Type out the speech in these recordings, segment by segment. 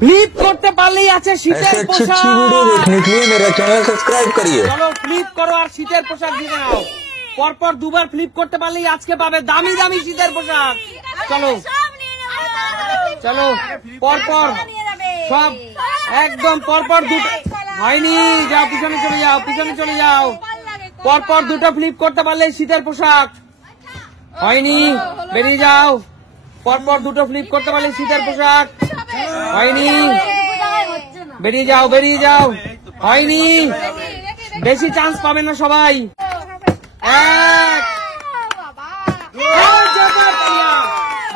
Flip करते पारलेই আছে শীতের পোশাক। अच्छी वीडियो देखने के लिए मेरा चैनल सब्सक्राइब करिए। চলো ফ্লিপ করো আর শীতের পোশাক দিয়ে নাও। পরপর দুবার ফ্লিপ করতে পারলেই আজকে পাবে দামি দামি শীতের পোশাক। চলো চলো পরপর সব একদম পরপর দুটো হয়নি, যাও পিছনে চলে যাও, পিছনে চলে যাও। পরপর দুটো ফ্লিপ করতে পারলে শীতের পোশাক হয়নি, বেরিয়ে যাও। পরপর দুটো ফ্লিপ করতে পারলে শীতের পোশাক হয়নি, বেরিয়ে যাও, বেরিয়ে যাও। হয়নি, বেশি চান্স পাবে না সবাই।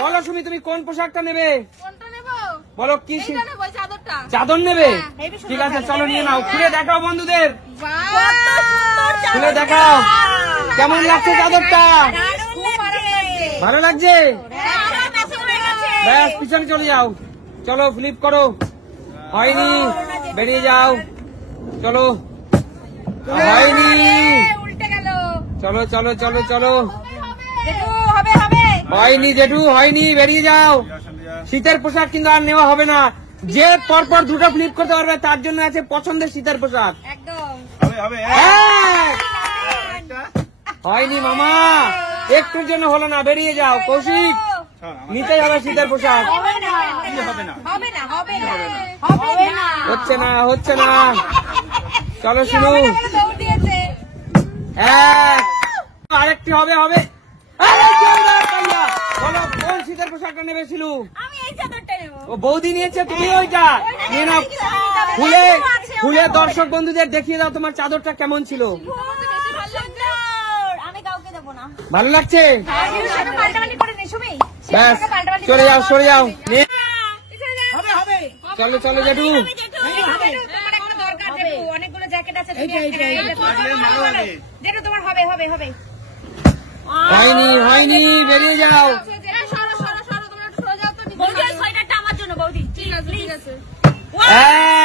বলো সুমি তুমি কোন পোশাকটা নেবে? বলো কি চাদর নেবে? ঠিক আছে চলো নিয়ে নাও। খুলে দেখাও বন্ধুদের, খুলে দেখাও কেমন লাগছে চাদরটা। ভালো লাগছে? ব্যাস পিছনে চলে যাও। চলো ফ্লিপ করো। হয়নি, বেরিয়ে যাও। চলো হয়নি, চলো চলো চলো চলো। হয়নি জেঠু, হয়নি, বেরিয়ে যাও। শীতের পোশাক কিন্তু আর নেওয়া হবে না। যে পরপর দুটো ফ্লিপ করতে পারবে তার জন্য আছে পছন্দের শীতের পোশাক। হয়নি মামা, একটুর জন্য হলো না, বেরিয়ে যাও। কৌশিক নিতেই হবে শীতের পোশাক। হচ্ছে না, হচ্ছে না। চলো শুনু, আরেকটি হবে, হবে। বলো কোন শীতের পোশাকটা নেবে শিলু? ও বৌদি নিয়েছে, তুমি ওইটা নিয়ে নাও। খুলে খুলে দর্শক বন্ধুদের দেখিয়ে দাও তোমার চাদরটা কেমন ছিল। ভালো লাগছে? ব্যাস চলে যাও, সরে যাও। চলো চলো জেঠু। অনেকগুলো জ্যাকেট আছে, তোমার হবে হবে হবে। হয়নি, হয়নি, বেরিয়ে যাও।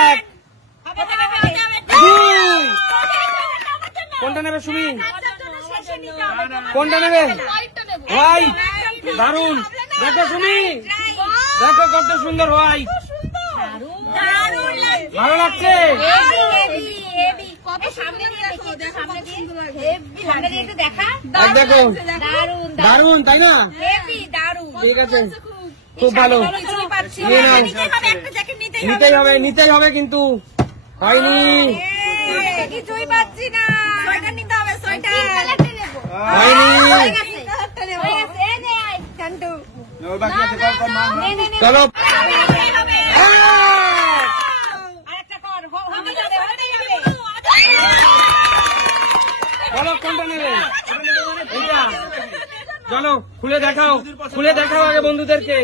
এক, দুই। কোনটা নেবে সুমি? কোনটা নেবে? হোয়াইট, দারুন। দেখো সুমি, দেখো কত সুন্দর হোয়াইট। ভালো লাগছে? দেখো দারুন, তাই না? ঠিক আছে, খুব ভালো। নিয়ে নাও। নিতেই হবে, নিতেই হবে কিন্তু। হয়নি, চলো বলো কোনটা নেবে? এইটা। চলো খুলে দেখাও, খুলে দেখাও আগে বন্ধুদেরকে।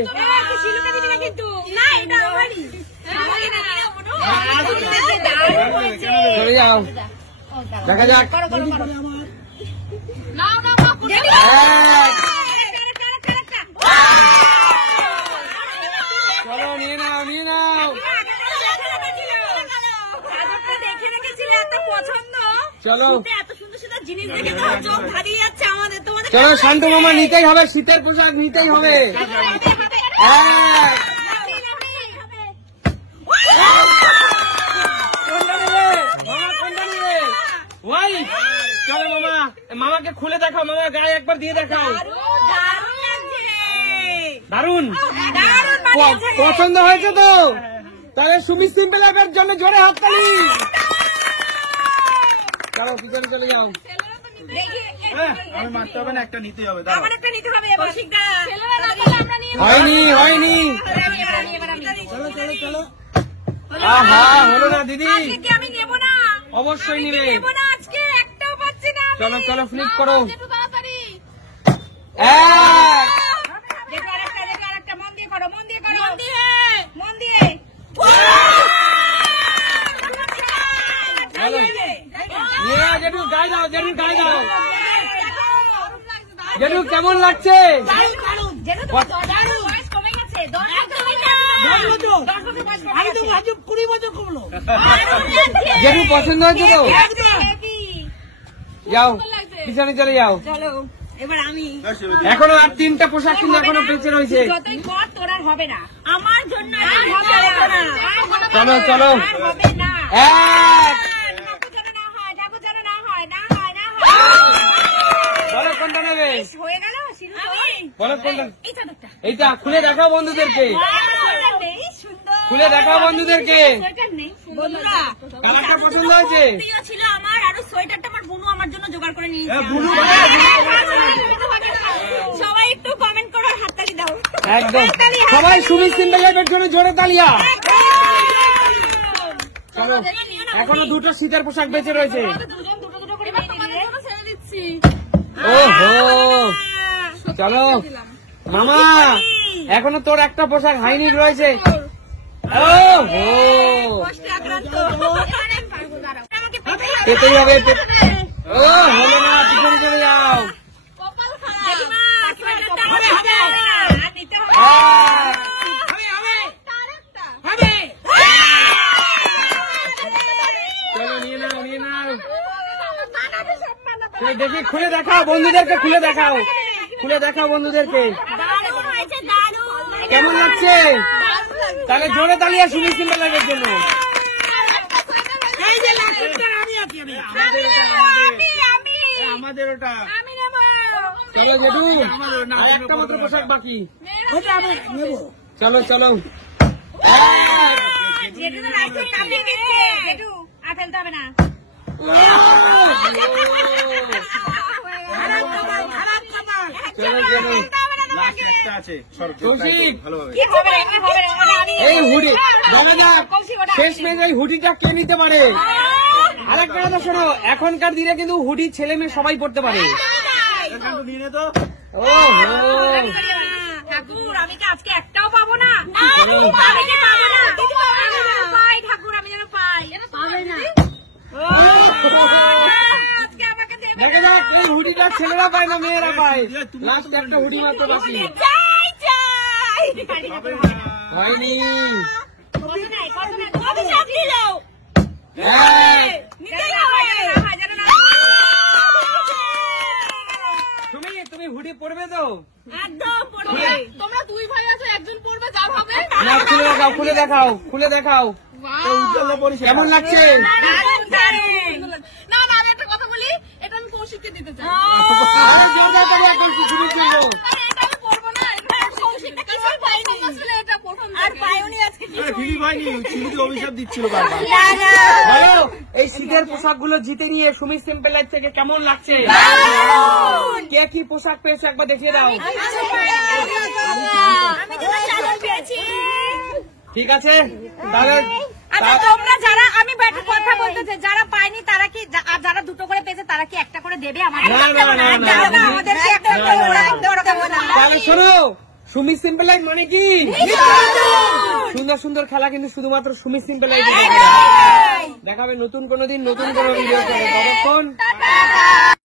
চলে যাও, দেখা যাক। চলো নিয়ে নাও, নিয়ে নাও। চলো চলো শান্ত মামা, নিতেই হবে শীতের পোশাক, নিতেই হবে। চলো মামা, মামাকে খুলে দেখাও, মামা গায়ে একবার দিয়ে দেখাও। দারুন, পছন্দ হয়েছে তো? তাহলে সুমি সিম্পল লাইফের জন্য জোরে হাততালি। চলো পিছনে চলে যাও। আমি মারতে হবে না, একটা নিতে হবে। হয়নি, হয়নি। আহা, হলো না দিদি। অবশ্যই নিবে। চলো চলো ফ্লিপ করো। জেঠু গায়ে দাও, জেঠু গায়ে দাও। জেঠু কেমন লাগছে? জেঠু পছন্দ হয়েছে তো? যাও পিছনে চলে যাও। এবার আমি এখনো আর 3টা পোশাক কিন্তু এখনো বেঁচে রয়েছে। যতই কর তোর আর হবে না, আমার জন্য চলো চলো আর হবে না। এক ঠাকুর যেন না হয়, ঠাকুর যেন না হয়, না হয়, না হয়। বলো কোনটা নেবে ইস, হয়ে গেল, শিলু তো। বলো কোনটা এই চাদরটা। এইটা খুলে দেখাও বন্ধুদেরকে সোয়েটার নেই, সুন্দর। খুলে দেখাও বন্ধুদেরকে সোয়েটার নেই। বন্ধুরা, কালারটা পছন্দ হয়েছে প্রিয় ছিল আমার, আরো সোয়েটারটা আমার বোনু আমার জন্য জোগাড় করে নিয়েছে। বুনু সবাই একটু কমেন্ট করো, হাততালি দাও। একদম হাততালি, সবাই হাততালি। সুমিত সিম্পল লাইফের জন্য জোরে তালিয়া চলো, চলো এখনো দুটো শীতের পোশাক বেঁচে রয়েছে দুজন দুটো দুটো করে নিয়ে নিলে। ছেড়ে দিচ্ছি। ওহো চলো মামা এখনো তোর একটা পোশাক হাইনি রয়েছে ওহো কষ্টে আক্রান্ত। আমাকে পেতেই হবে ও হলো না পিছনে চলে যাও কপাল খারাপ। সোয়েটারটা হবে, হবে। আর নিতে হবে। হবে চলো নিয়ে নাও নিয়ে নাও এই দেখি খুলে দেখাও বন্ধুদেরকে খুলে দেখাও বন্ধুদেরকে দারুণ হয়েছে, দারুণ। কেমন লাগছে তাহলে জোরে তালিয়া সুমিত সিম্পল লাইফের জন্য এই যে লাঠিটা আমি আছি, আমি আমাদের ওটা আমি নেব। চলো জেঠু আর একটা মাত্র পোশাক বাকি চলো চলো জেঠু তো লাইসেন্স নামিয়ে গেছে। জেঠু, আর ফেলতে হবে না। খারাপ খবর, খারাপ খবর। চলো চলো লাস্ট একটা আছে সরকার কৌশিক ভালোভাবে কি হবে, কি হবে? আমি এই হুডি বলে না কৌশিক, ওটা শেষ মেয়ে এই হুডিটা কে নিতে পারে আরেকটা কথা শোনো এখনকার দিনে কিন্তু হুডি ছেলে মেয়ে সবাই পড়তে পারে এখানটা নিয়ে নে তো ও ঠাকুর, আমি কি আজকে একটাও পাবো না? চলো। আমি কি পাবো না? পাই ঠাকুর, আমি যেন পাই। পাবে না। আজকে আমাকে দেবে দেখে না। যাক এই হুডিটা ছেলেরা পায় না মেয়েরা পায় লাস্ট একটা হুডি মাত্র বাকি চাই, চাই। হবে না হয়নি কত নাই, কত নাই? অভিশাপ দিল। এক। নিতে হবে। হাজার না। তুমি হুডি পরবে তো একদম পড়বে। তোমরা দুই ভাই আছো, একজন পড়বে, যা হবে। না খুলে দেখাও উজ্জ্বল পরিষেবা কেমন লাগছে দারুণ, দারুণ। না, না, আমি একটা কথা বলি, এটা আমি কৌশিককে দিতে চাই। আরে জোরদার করে এখন কি শুরু করবো এটা আমি পড়বো না, এটা কৌশিকটা কিছুই পাইনি। এটা প্রথম আর পাইওনি আজকে কিছু। ফিরি হয়নি চিমুকে অভিশাপ দিচ্ছিল বারবার না, না। বলো এই শীতের পোশাকগুলো জিতে নিয়ে সুমিত সিম্পল লাইফ থেকে কেমন লাগছে কে কি পোশাক পেয়েছো একবার দেখিয়ে দাও আমি তো চাদর পেয়েছি। ঠিক আছে তাহলে আচ্ছা, তোমরা যারা, আমি কথা বলতে চাই, যারা পায়নি তারা কি, আর যারা দুটো করে পেয়েছে তারা কি একটা করে দেবে আমাদের? না, না, না, না, দাও না, আমাদেরকে একটা না, করে না, ওরা না। একটা করে দেবো না। তাহলে শোনো সুমিত সিম্পল লাইফ মানে কি সুন্দর সুন্দর খেলা কিন্তু শুধুমাত্র সুমিত সিম্পল লাইফ দেখাবে নতুন কোনো দিন নতুন কোনো ভিডিও ততক্ষণ টাটা।